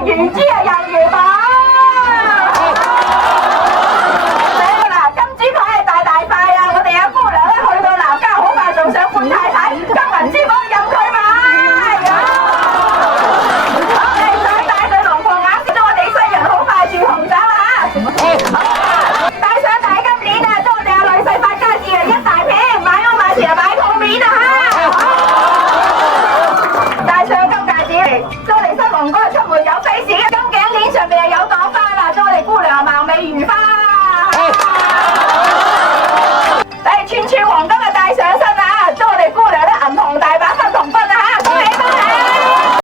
係如珠啊，又如寶。嗱，金豬牌係大大塊啊！我哋有姑娘咧去到南家，好快仲想換太太，金銀珠寶任佢買。好，你想帶對龍鳳鈪，祝我哋西人好快住紅酒啊！帶上大金鏈啊，祝我哋阿女婿發家致嚟一大片，買屋買田買鋪面啊嚇！帶上金戒指嚟，祝我哋新郎哥出門有飛士，金頸鏈上面又有朵花啦！